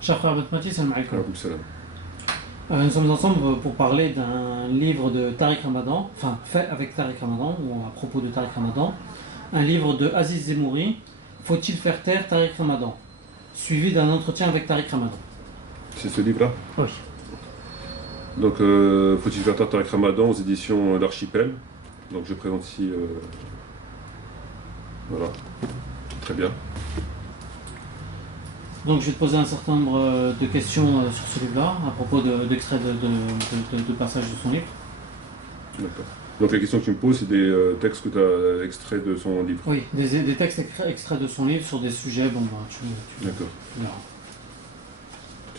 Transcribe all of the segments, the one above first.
Cher frère Batmati, salam alaikum. Alaykoum salam. Nous sommes ensemble pour parler d'un livre de Tariq Ramadan, enfin fait avec Tariq Ramadan, ou à propos de Tariq Ramadan, un livre de Aziz Zemouri, Faut-il faire taire Tariq Ramadan, suivi d'un entretien avec Tariq Ramadan. C'est ce livre-là? Oui. Donc, Faut-il faire taire Tariq Ramadan aux éditions L'Archipel. Donc, je présente ici. Voilà. Très bien. Donc je vais te poser un certain nombre de questions sur ce livre-là, à propos d'extraits de passages de son livre. D'accord. Donc, les questions que tu me poses, c'est des textes que tu as extraits de son livre? Oui, des textes extraits de son livre sur des sujets, bon, bah, tu D'accord.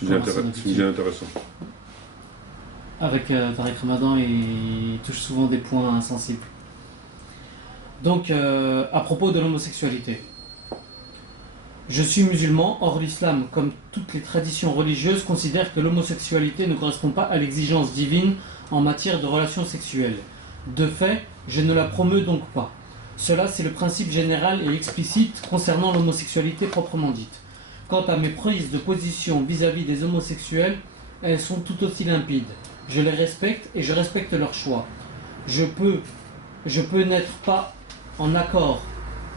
verras. Sujet intéressant. Avec Tariq Ramadan, il touche souvent des points sensibles. Donc, à propos de l'homosexualité. Je suis musulman, or l'islam, comme toutes les traditions religieuses, considère que l'homosexualité ne correspond pas à l'exigence divine en matière de relations sexuelles. De fait, je ne la promeus donc pas. Cela, c'est le principe général et explicite concernant l'homosexualité proprement dite. Quant à mes prises de position vis-à-vis des homosexuels, elles sont tout aussi limpides. Je les respecte et je respecte leur choix. Je peux n'être pas en accord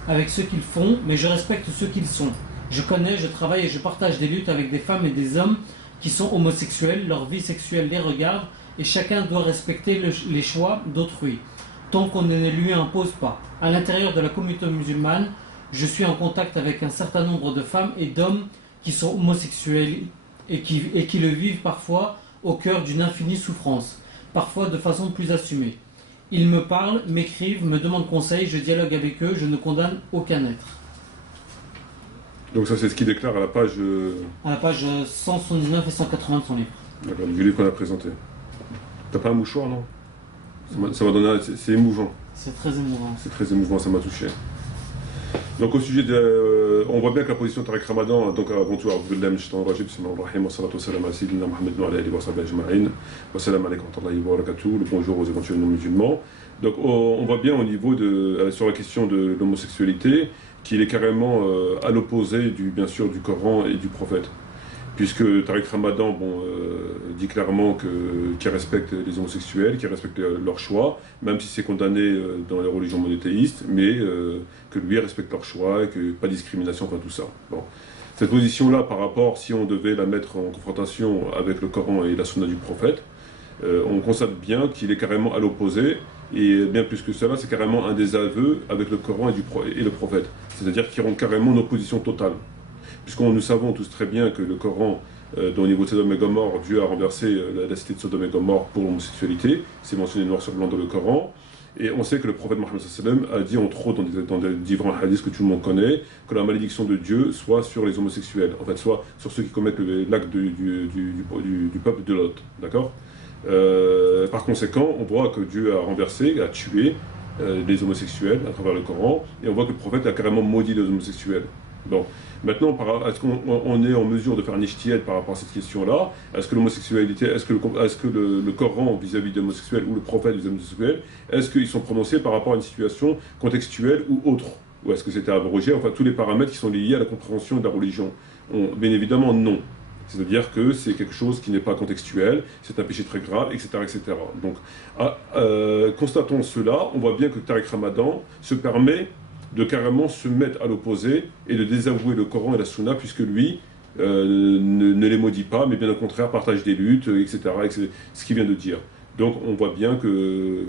avec ce qu'ils font, mais je respecte ce qu'ils sont. Je connais, je travaille et je partage des luttes avec des femmes et des hommes qui sont homosexuels, leur vie sexuelle les regarde, et chacun doit respecter les choix d'autrui, tant qu'on ne lui impose pas. À l'intérieur de la communauté musulmane, je suis en contact avec un certain nombre de femmes et d'hommes qui sont homosexuels et qui le vivent parfois au cœur d'une infinie souffrance, parfois de façon plus assumée. Ils me parlent, m'écrivent, me demandent conseil, je dialogue avec eux, je ne condamne aucun être. Donc ça, c'est ce qu'il déclare à la page... À la page 179 et 180 de son livre. D'accord, du livre qu'on a présenté. T'as pas un mouchoir, non? Ça m'a donné... C'est émouvant. C'est très émouvant. C'est très émouvant, ça m'a touché. Donc au sujet de... on voit bien que la position de Tariq Ramadan, donc avant tout, le bonjour aux éventuels non-musulmans. Donc on voit bien au niveau de... sur la question de l'homosexualité, qu'il est carrément à l'opposé, bien sûr, du Coran et du prophète. Puisque Tariq Ramadan dit clairement qu'il respecte les homosexuels, qu'il respecte leur choix, même si c'est condamné dans les religions monothéistes, mais que lui respecte leur choix, et que pas de discrimination, enfin tout ça. Bon. Cette position-là, par rapport, si on devait la mettre en confrontation avec le Coran et la Sunna du prophète, on constate bien qu'il est carrément à l'opposé, et bien plus que cela, c'est carrément un désaveu avec le Coran et le prophète. C'est-à-dire qu'ils ont carrément une opposition totale. Puisqu'nous savons tous très bien que le Coran, au niveau de Sodome et Gomorrhe, Dieu a renversé la cité de Sodome et Gomorrhe pour l'homosexualité, c'est mentionné noir sur blanc dans le Coran, et on sait que le prophète Mohammed a dit, entre autres dans des différents hadiths que tout le monde connaît, que la malédiction de Dieu soit sur les homosexuels, en fait, soit sur ceux qui commettent l'acte du peuple de Lot, d'accord? Par conséquent, on voit que Dieu a renversé, a tué les homosexuels à travers le Coran, et on voit que le prophète a carrément maudit les homosexuels. Bon. Maintenant, est-ce qu'on est en mesure de faire un ijtihad par rapport à cette question-là? Est-ce que l'homosexualité, est-ce que le Coran vis-à-vis des homosexuels ou le prophète des homosexuels, est-ce qu'ils sont prononcés par rapport à une situation contextuelle ou autre? Ou est-ce que c'était abrogé? Enfin, tous les paramètres qui sont liés à la compréhension de la religion. Bien évidemment, non. C'est-à-dire que c'est quelque chose qui n'est pas contextuel, c'est un péché très grave, etc. etc. Donc, constatons cela, on voit bien que Tariq Ramadan se permet de carrément se mettre à l'opposé et de désavouer le Coran et la Sunna, puisque lui ne les maudit pas, mais bien au contraire partage des luttes, etc. Ce qu'il vient de dire. Donc on voit bien que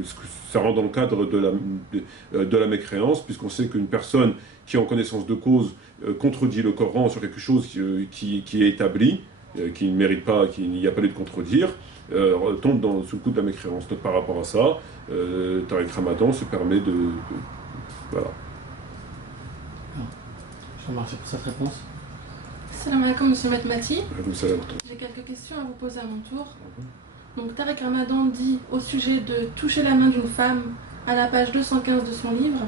ça rentre dans le cadre de la mécréance, puisqu'on sait qu'une personne qui, en connaissance de cause, contredit le Coran sur quelque chose qui est établi, qui ne mérite pas, qu'il n'y a pas lieu de contredire, tombe sous le coup de la mécréance. Donc par rapport à ça, Tariq Ramadan se permet de voilà. Je vous remercie pour cette réponse. Salam alaikum, monsieur Matmati. Salam. J'ai quelques questions à vous poser à mon tour. Donc Tariq Ramadan dit au sujet de toucher la main d'une femme à la page 215 de son livre: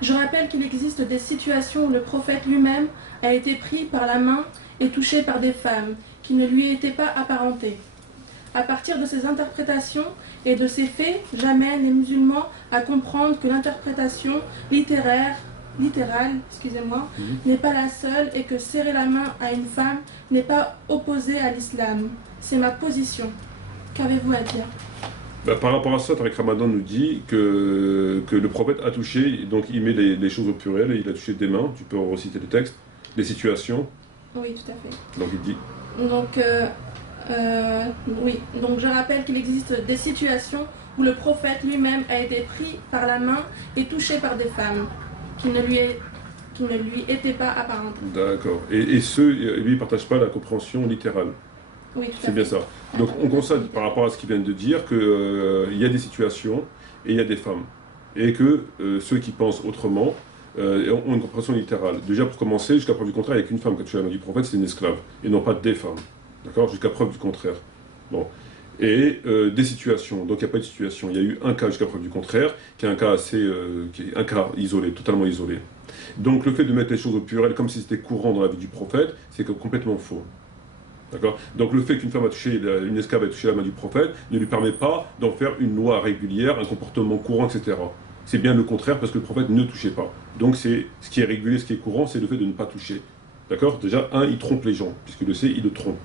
je rappelle qu'il existe des situations où le prophète lui-même a été pris par la main et touché par des femmes qui ne lui étaient pas apparentées. À partir de ces interprétations et de ces faits, j'amène les musulmans à comprendre que l'interprétation littéraire littérale, n'est pas la seule et que serrer la main à une femme n'est pas opposé à l'islam. C'est ma position. Qu'avez-vous à dire? Par rapport à ça, Tariq Ramadan nous dit que le prophète a touché, donc il met les choses au pluriel, et il a touché des mains, tu peux reciter le texte, les situations. Oui, tout à fait. Donc il dit. Oui, donc je rappelle qu'il existe des situations où le prophète lui-même a été pris par la main et touché par des femmes qui ne lui étaient pas apparentes. D'accord. Et lui, il ne partage pas la compréhension littérale. Oui, tout à fait. C'est bien ça. Donc on constate par rapport à ce qu'il vient de dire qu'il y a des situations et il y a des femmes. Et que ceux qui pensent autrement ont une compréhension littérale. Déjà pour commencer, jusqu'à preuve du contraire, il n'y a qu'une femme qui a touché la main du prophète, c'est une esclave. Et non pas des femmes. D'accord? Jusqu'à preuve du contraire. Bon. Et des situations. Donc il n'y a pas de situation. Il y a eu un cas jusqu'à preuve du contraire, qui est un cas un cas isolé, totalement isolé. Donc le fait de mettre les choses au pluriel comme si c'était courant dans la vie du prophète, c'est complètement faux. D'accord? Donc le fait qu'une femme une esclave a touché la main du prophète ne lui permet pas d'en faire une loi régulière, un comportement courant, etc. C'est bien le contraire parce que le prophète ne touchait pas. Donc ce qui est régulier, ce qui est courant, c'est le fait de ne pas toucher. D'accord? Déjà, il trompe les gens, puisqu'il le sait, il le trompe.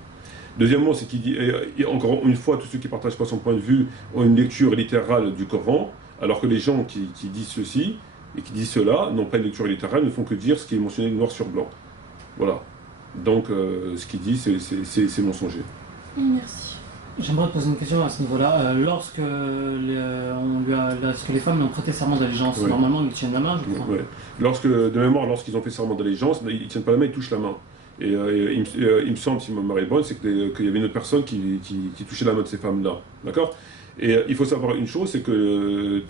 Deuxièmement, c'est qu'il dit, et encore une fois, tous ceux qui ne partagent pas son point de vue ont une lecture littérale du Coran, alors que les gens qui disent ceci et qui disent cela n'ont pas une lecture littérale, ne font que dire ce qui est mentionné noir sur blanc. Voilà. Donc, ce qu'il dit, c'est mensonger. Merci. J'aimerais poser une question à ce niveau-là. Lorsque les femmes lui ont prêté serment d'allégeance, oui. Normalement, ils tiennent la main, je crois. Oui. De mémoire, lorsqu'ils ont fait serment d'allégeance, ils ne tiennent pas la main, ils touchent la main. Et il me semble, si ma mémoire est bonne, c'est qu'il y avait une autre personne qui touchait la main de ces femmes-là. D'accord? Et il faut savoir une chose, c'est que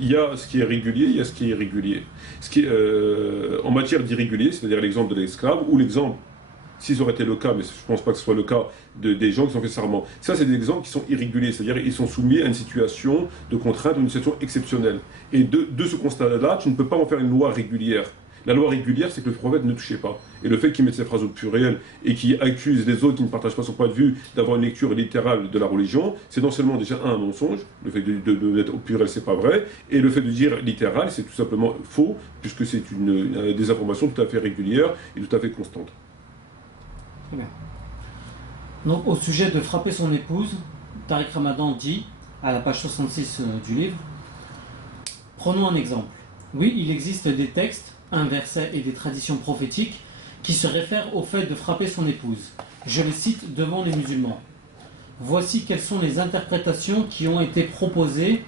il y a ce qui est régulier, il y a ce qui est irrégulier. En matière d'irrégulier, c'est-à-dire l'exemple de l'esclave, ou l'exemple, si ça aurait été le cas, mais je ne pense pas que ce soit le cas, des gens qui ont fait serment. Ça, c'est des exemples qui sont irréguliers, c'est-à-dire qu'ils sont soumis à une situation de contrainte ou une situation exceptionnelle. Et de ce constat-là, tu ne peux pas en faire une loi régulière. La loi régulière, c'est que le prophète ne touchait pas. Et le fait qu'il mette ces phrases au pluriel et qu'il accuse les autres qui ne partagent pas son point de vue d'avoir une lecture littérale de la religion, c'est non seulement déjà un mensonge, le fait de mettre au pluriel, c'est pas vrai, et le fait de dire littéral, c'est tout simplement faux, puisque c'est des informations tout à fait régulières et tout à fait constantes. Très bien. Donc, au sujet de frapper son épouse, Tariq Ramadan dit, à la page 66 du livre, prenons un exemple. Oui, il existe des textes, un verset et des traditions prophétiques qui se réfèrent au fait de frapper son épouse. Je les cite devant les musulmans. Voici quelles sont les interprétations qui ont été proposées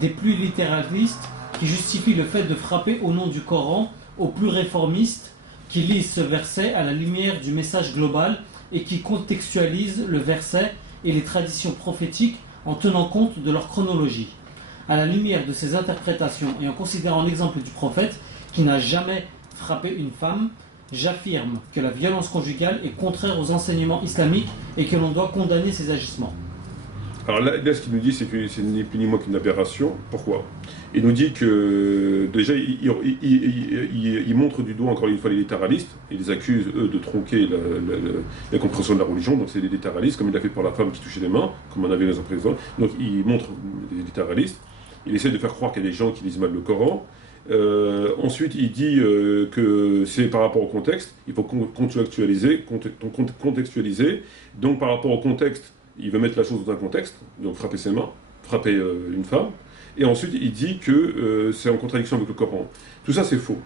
des plus littéralistes qui justifient le fait de frapper au nom du Coran, aux plus réformistes qui lisent ce verset à la lumière du message global et qui contextualisent le verset et les traditions prophétiques en tenant compte de leur chronologie. À la lumière de ces interprétations et en considérant l'exemple du prophète qui n'a jamais frappé une femme, j'affirme que la violence conjugale est contraire aux enseignements islamiques et que l'on doit condamner ces agissements. Alors là, ce qu'il nous dit, c'est que c'est ni plus ni moins qu'une aberration. Pourquoi? Il nous dit que, déjà, il montre du doigt encore une fois les littéralistes, il les accuse, eux, de tronquer la compréhension de la religion, donc c'est des littéralistes, comme il l'a fait pour la femme qui touchait les mains, comme on avait les précédents. Donc il montre les littéralistes, il essaie de faire croire qu'il y a des gens qui lisent mal le Coran. Ensuite, il dit que c'est par rapport au contexte, il faut contextualiser. Donc par rapport au contexte, il veut mettre la chose dans un contexte, donc frapper ses mains, frapper une femme. Et ensuite, il dit que c'est en contradiction avec le Coran. Tout ça, c'est faux.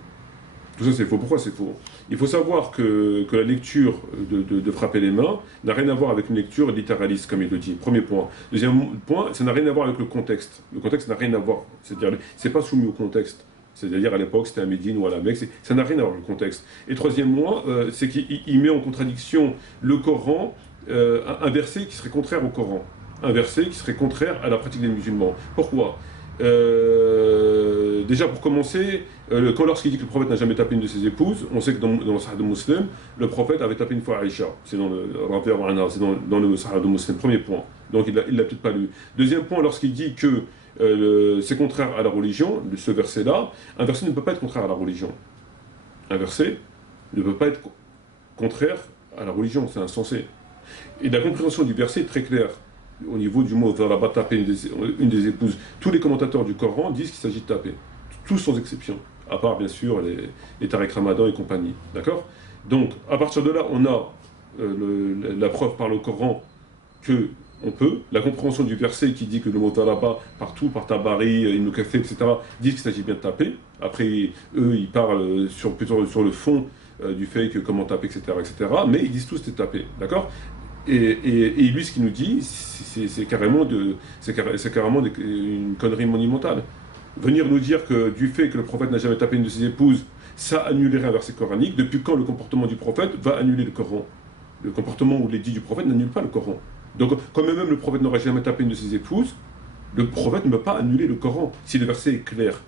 Tout ça, c'est faux. Pourquoi c'est faux? Il faut savoir que la lecture de frapper les mains n'a rien à voir avec une lecture littéraliste, comme il le dit. Premier point. Deuxième point, ça n'a rien à voir avec le contexte. Le contexte n'a rien à voir. C'est-à-dire, c'est pas soumis au contexte. C'est-à-dire, à l'époque, c'était à Médine ou à la Mecque. Ça n'a rien à voir avec le contexte. Et troisième point, c'est qu'il met en contradiction le Coran, un verset qui serait contraire au Coran. Un verset qui serait contraire à la pratique des musulmans. Pourquoi? Déjà, pour commencer, lorsqu'il dit que le prophète n'a jamais tapé une de ses épouses, on sait que dans le Sahih de Muslim, le prophète avait tapé une fois Aïcha. C'est dans le Sahih de Muslim. Premier point. Donc, il l'a peut-être pas lu. Deuxième point, lorsqu'il dit que c'est contraire à la religion, ce verset-là, un verset ne peut pas être contraire à la religion. Un verset ne peut pas être contraire à la religion, c'est insensé. Et la compréhension du verset est très claire. Au niveau du mot Dharaba, taper une des épouses, tous les commentateurs du Coran disent qu'il s'agit de taper. Tous sans exception. à part bien sûr les Tariq Ramadan et compagnie. D'accord? Donc, à partir de là, on a la preuve par le Coran que on peut, la compréhension du verset qui dit que le mot talaba, partout, par tabari, ibn Kathir, etc., dit qu'il s'agit bien de taper. Après, eux, ils parlent plutôt sur le fond du fait que comment taper, etc., etc., mais ils disent tous c'est taper, d'accord? Et lui, ce qu'il nous dit, c'est carrément une connerie monumentale. Venir nous dire que du fait que le prophète n'a jamais tapé une de ses épouses, ça annulerait un verset coranique. Depuis quand le comportement du prophète va annuler le Coran? Le comportement ou l'édit du prophète n'annule pas le Coran. Donc, quand même le prophète n'aurait jamais tapé une de ses épouses, le prophète ne peut pas annuler le Coran, si le verset est clair.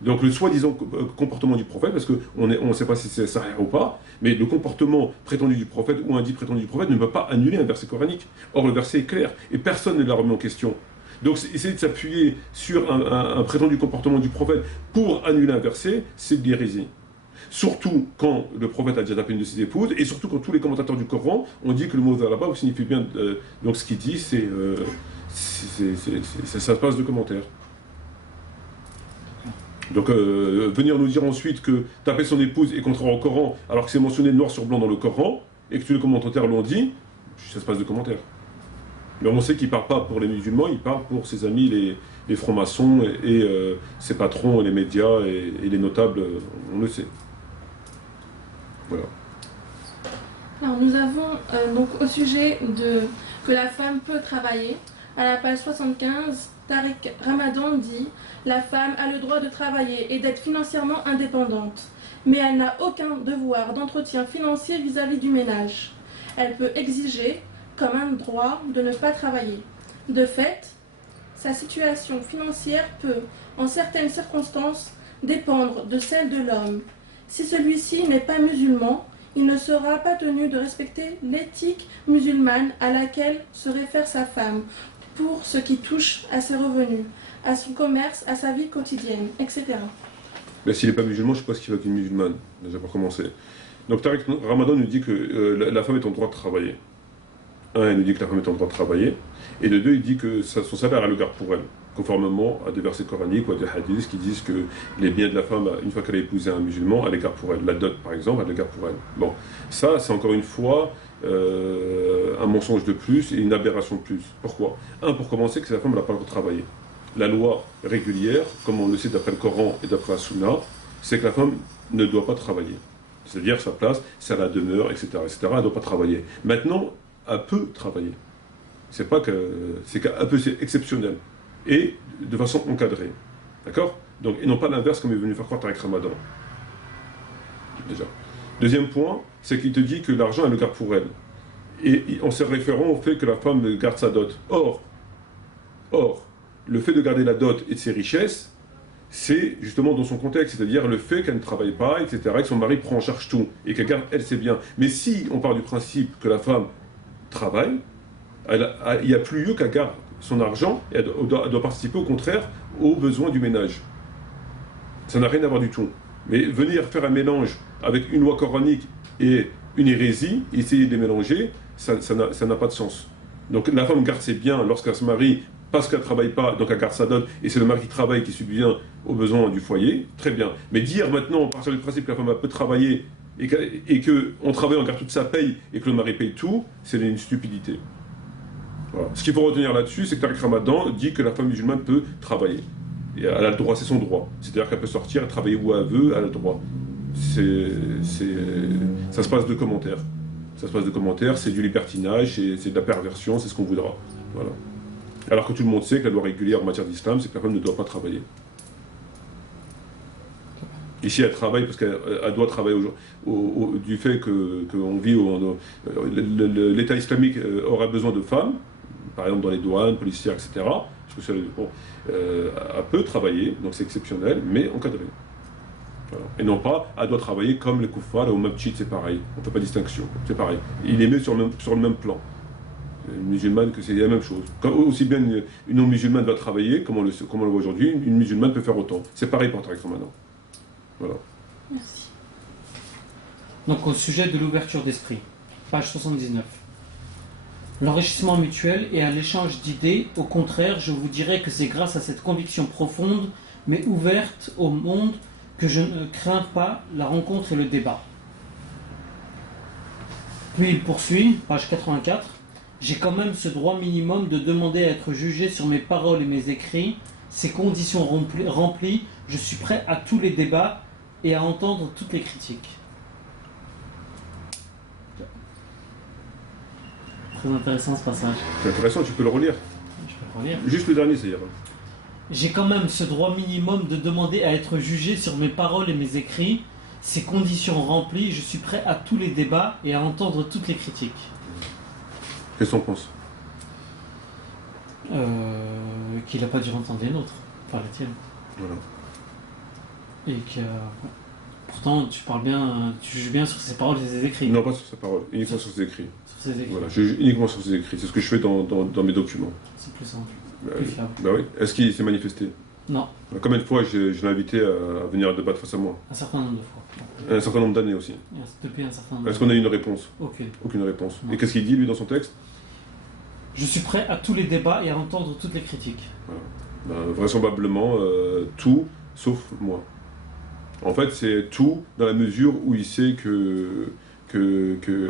Donc, le soi-disant comportement du prophète, parce qu'on ne sait pas si c'est ça ou pas, mais le comportement prétendu du prophète ou un dit prétendu du prophète ne peut pas annuler un verset coranique. Or, le verset est clair, et personne ne l'a remis en question. Donc, essayer de s'appuyer sur un prétendu comportement du prophète pour annuler un verset, c'est de l'hérésie. Surtout quand le prophète a déjà tapé une de ses épouses, et surtout quand tous les commentateurs du Coran ont dit que le mot Zalaba signifie bien. Donc ce qu'il dit, ça se passe de commentaires. Donc venir nous dire ensuite que taper son épouse est contraire au Coran, alors que c'est mentionné noir sur blanc dans le Coran, et que tous les commentateurs l'ont dit, ça se passe de commentaires. Mais on sait qu'il ne parle pas pour les musulmans, il parle pour ses amis, les francs-maçons, et ses patrons, les médias, et les notables, on le sait. Voilà. Alors nous avons donc au sujet de que la femme peut travailler, à la page 75, Tariq Ramadan dit « La femme a le droit de travailler et d'être financièrement indépendante, mais elle n'a aucun devoir d'entretien financier vis-à-vis du ménage. Elle peut exiger, comme un droit, de ne pas travailler. De fait, sa situation financière peut, en certaines circonstances, dépendre de celle de l'homme. Si celui-ci n'est pas musulman, il ne sera pas tenu de respecter l'éthique musulmane à laquelle se réfère sa femme pour ce qui touche à ses revenus, à son commerce, à sa vie quotidienne, etc. Mais s'il n'est pas musulman, je ne sais pas ce qu'il va qu'une musulmane, déjà pour commencer. Donc Tariq Ramadan nous dit que la femme est en droit de travailler. Un, il nous dit que la femme est en droit de travailler, et de deux, il dit que son salaire, elle le garde pour elle, conformément à des versets coraniques ou à des hadiths qui disent que les biens de la femme, une fois qu'elle a épousé un musulman, elle les garde pour elle. La dot, par exemple, elle les garde pour elle. Bon, ça, c'est encore une fois un mensonge de plus et une aberration de plus. Pourquoi? Un, pour commencer, que la femme n'a pas le droit de travailler. La loi régulière, comme on le sait d'après le Coran et d'après la Sunna, c'est que la femme ne doit pas travailler. C'est-à-dire sa place, c'est la demeure, etc., etc. Elle ne doit pas travailler. Maintenant, elle peut travailler. C'est pas que c'est qu'un peu c'est exceptionnel et de façon encadrée, d'accord? Donc et non pas l'inverse comme est venu faire croire Tariq Ramadan. Déjà. Deuxième point, c'est qu'il te dit que l'argent elle le garde pour elle et en se référant au fait que la femme garde sa dot. Or, le fait de garder la dot et de ses richesses, c'est justement dans son contexte, c'est-à-dire le fait qu'elle ne travaille pas, etc., et que son mari prend en charge tout et qu'elle garde elle ses biens. Mais si on part du principe que la femme travaille, il n'y a plus lieu qu'elle garde son argent et elle doit participer au contraire aux besoins du ménage. Ça n'a rien à voir du tout. Mais venir faire un mélange avec une loi coranique et une hérésie, essayer de les mélanger, ça n'a pas de sens. Donc la femme garde ses biens lorsqu'elle se marie parce qu'elle ne travaille pas, donc elle garde sa dot, et c'est le mari qui travaille qui subvient aux besoins du foyer, très bien. Mais dire maintenant, à partir du principe que la femme peut travailler et qu'on travaille, on garde toute sa paye et que le mari paye tout, c'est une stupidité. Voilà. Ce qu'il faut retenir là-dessus, c'est que Tariq Ramadan dit que la femme musulmane peut travailler. Et elle a le droit, c'est son droit. C'est-à-dire qu'elle peut sortir, travailler où elle veut, elle a le droit. Ça se passe de commentaires. Ça se passe de commentaires, c'est du libertinage, c'est de la perversion, c'est ce qu'on voudra. Voilà. Alors que tout le monde sait que la loi régulière en matière d'islam, c'est que la femme ne doit pas travailler. Ici, elle travaille parce qu'elle doit travailler du fait qu'on vit l'État islamique aura besoin de femmes, par exemple dans les douanes, policières, etc. Parce que elle peut travailler, donc c'est exceptionnel, mais encadré. Voilà. Et non pas, elle doit travailler comme les koufars, ou même cheat, c'est pareil. On ne fait pas distinction, c'est pareil. Il est mis sur le même plan. Une musulmane, que c'est la même chose. Aussi bien une non-musulmane va travailler, comme on le voit aujourd'hui, une musulmane peut faire autant. C'est pareil pour Tariq Ramadan. Voilà. Merci. Donc au sujet de l'ouverture d'esprit, page 79. L'enrichissement mutuel et à l'échange d'idées, au contraire, je vous dirais que c'est grâce à cette conviction profonde, mais ouverte au monde, que je ne crains pas la rencontre et le débat. Puis il poursuit, page 84. J'ai quand même ce droit minimum de demander à être jugé sur mes paroles et mes écrits. Ces conditions remplies, je suis prêt à tous les débats et à entendre toutes les critiques. Très intéressant ce passage. C'est intéressant, tu peux le relire. Je peux le relire. Juste le dernier, c'est-à-dire. J'ai quand même ce droit minimum de demander à être jugé sur mes paroles et mes écrits. Ces conditions remplies, je suis prêt à tous les débats et à entendre toutes les critiques. Qu'est-ce qu'on pense? Qu'il n'a pas dû entendre les nôtres, enfin les tiennes. Voilà. Et que pourtant tu parles bien, tu juges bien sur ses paroles et ses écrits. Non, pas sur sa parole, uniquement sur ses écrits. Sur ses écrits. Voilà, je juge uniquement sur ses écrits. C'est ce que je fais dans mes documents. C'est plus simple. Bah, Plus fiable. bah oui. Est-ce qu'il s'est manifesté? Non, Combien de fois je l'ai invité à venir débattre face à moi? un certain nombre de fois. Un certain nombre d'années aussi. Depuis un certain nombre. Est-ce qu'on a eu une réponse? Aucune. Aucune réponse. Non. Et qu'est-ce qu'il dit, lui, dans son texte? Je suis prêt à tous les débats et à entendre toutes les critiques. Voilà. Ben, vraisemblablement, tout sauf moi. En fait, c'est tout dans la mesure où il sait que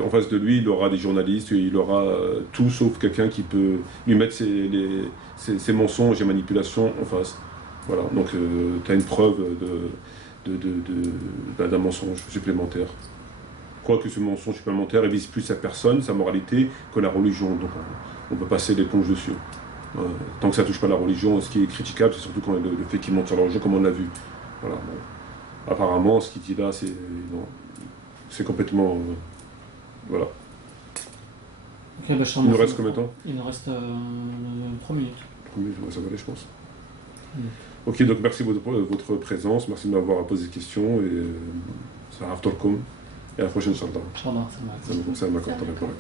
en face de lui, il aura des journalistes, il aura tout sauf quelqu'un qui peut lui mettre ses mensonges et manipulations en face. Voilà, donc tu as une preuve d'un mensonge supplémentaire. Quoique ce mensonge supplémentaire il vise plus sa personne, sa moralité, que la religion. Donc on peut passer l'éponge dessus. Tant que ça ne touche pas la religion, ce qui est critiquable, c'est surtout quand le fait qu'il monte sur la religion, comme on l'a vu. Voilà. Bon. Apparemment, ce qu'il dit là, c'est complètement... voilà. Ok, bah, je t'en Il nous remercie. reste combien de temps? Il nous reste 3 minutes. Ça va aller, je pense. Mm. Ok, donc merci de votre présence, merci de m'avoir posé des questions, et ça va, et à la prochaine, Inch'Allah. Inch'Allah, ça va. Ça m'a accordé pour la